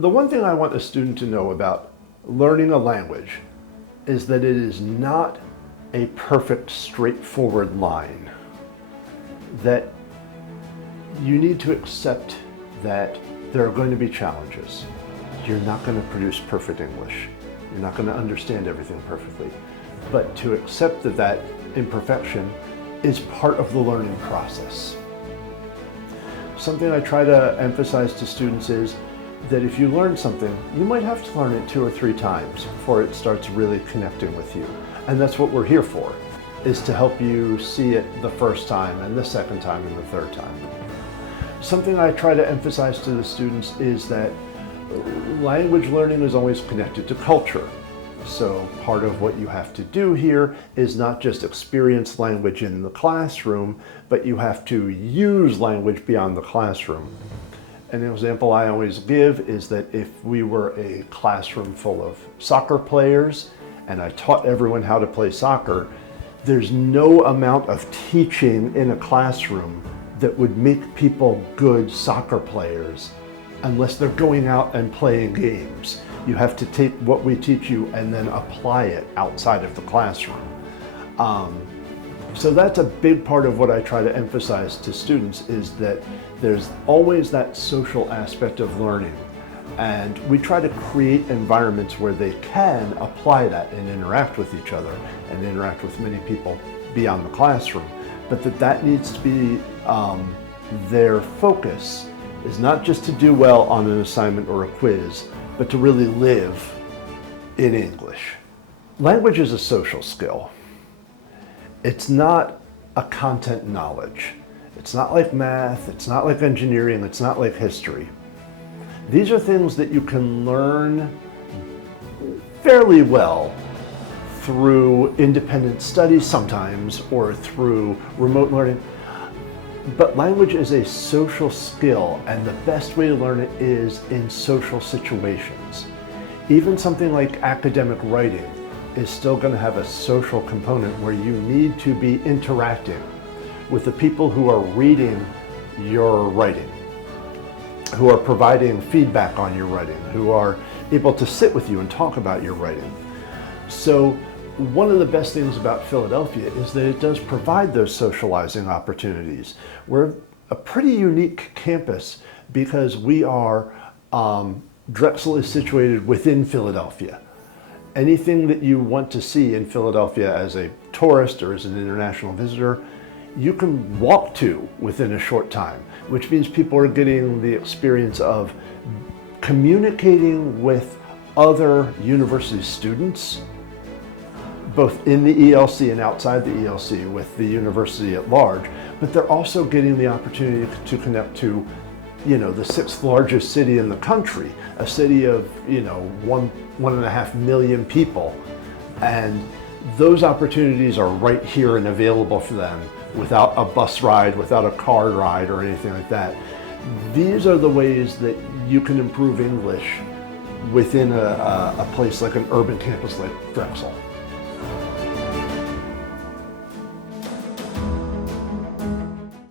The one thing I want a student to know about learning a language is that it is not a perfect, straightforward line. That you need to accept that there are going to be challenges. You're not going to produce perfect English. You're not going to understand everything perfectly. But to accept that that imperfection is part of the learning process. Something I try to emphasize to students is that if you learn something, you might have to learn it 2 or 3 times before it starts really connecting with you. And that's what we're here for, is to help you see it the first time and the second time and the third time. Something I try to emphasize to the students is that language learning is always connected to culture. So part of what you have to do here is not just experience language in the classroom, but you have to use language beyond the classroom. An example I always give is that if we were a classroom full of soccer players and I taught everyone how to play soccer, there's no amount of teaching in a classroom that would make people good soccer players unless they're going out and playing games. You have to take what we teach you and then apply it outside of the classroom. So that's a big part of what I try to emphasize to students, is that there's always that social aspect of learning. And we try to create environments where they can apply that and interact with each other and interact with many people beyond the classroom. But that needs to be their focus, is not just to do well on an assignment or a quiz, but to really live in English. Language is a social skill. It's not a content knowledge. It's not like math, it's not like engineering, it's not like history. These are things that you can learn fairly well through independent studies sometimes, or through remote learning. But language is a social skill, and the best way to learn it is in social situations. Even something like academic writing is still going to have a social component where you need to be interacting with the people who are reading your writing, who are providing feedback on your writing, who are able to sit with you and talk about your writing. So one of the best things about Philadelphia is that it does provide those socializing opportunities. We're a pretty unique campus because we are, Drexel is situated within Philadelphia. Anything that you want to see in Philadelphia as a tourist or as an international visitor, you can walk to within a short time, which means people are getting the experience of communicating with other university students, both in the ELC and outside the ELC with the university at large, but they're also getting the opportunity to connect to, the 6th largest city in the country, a city of, 1.5 million people. And those opportunities are right here and available for them without a bus ride, without a car ride or anything like that. These are the ways that you can improve English within a place like an urban campus like Drexel.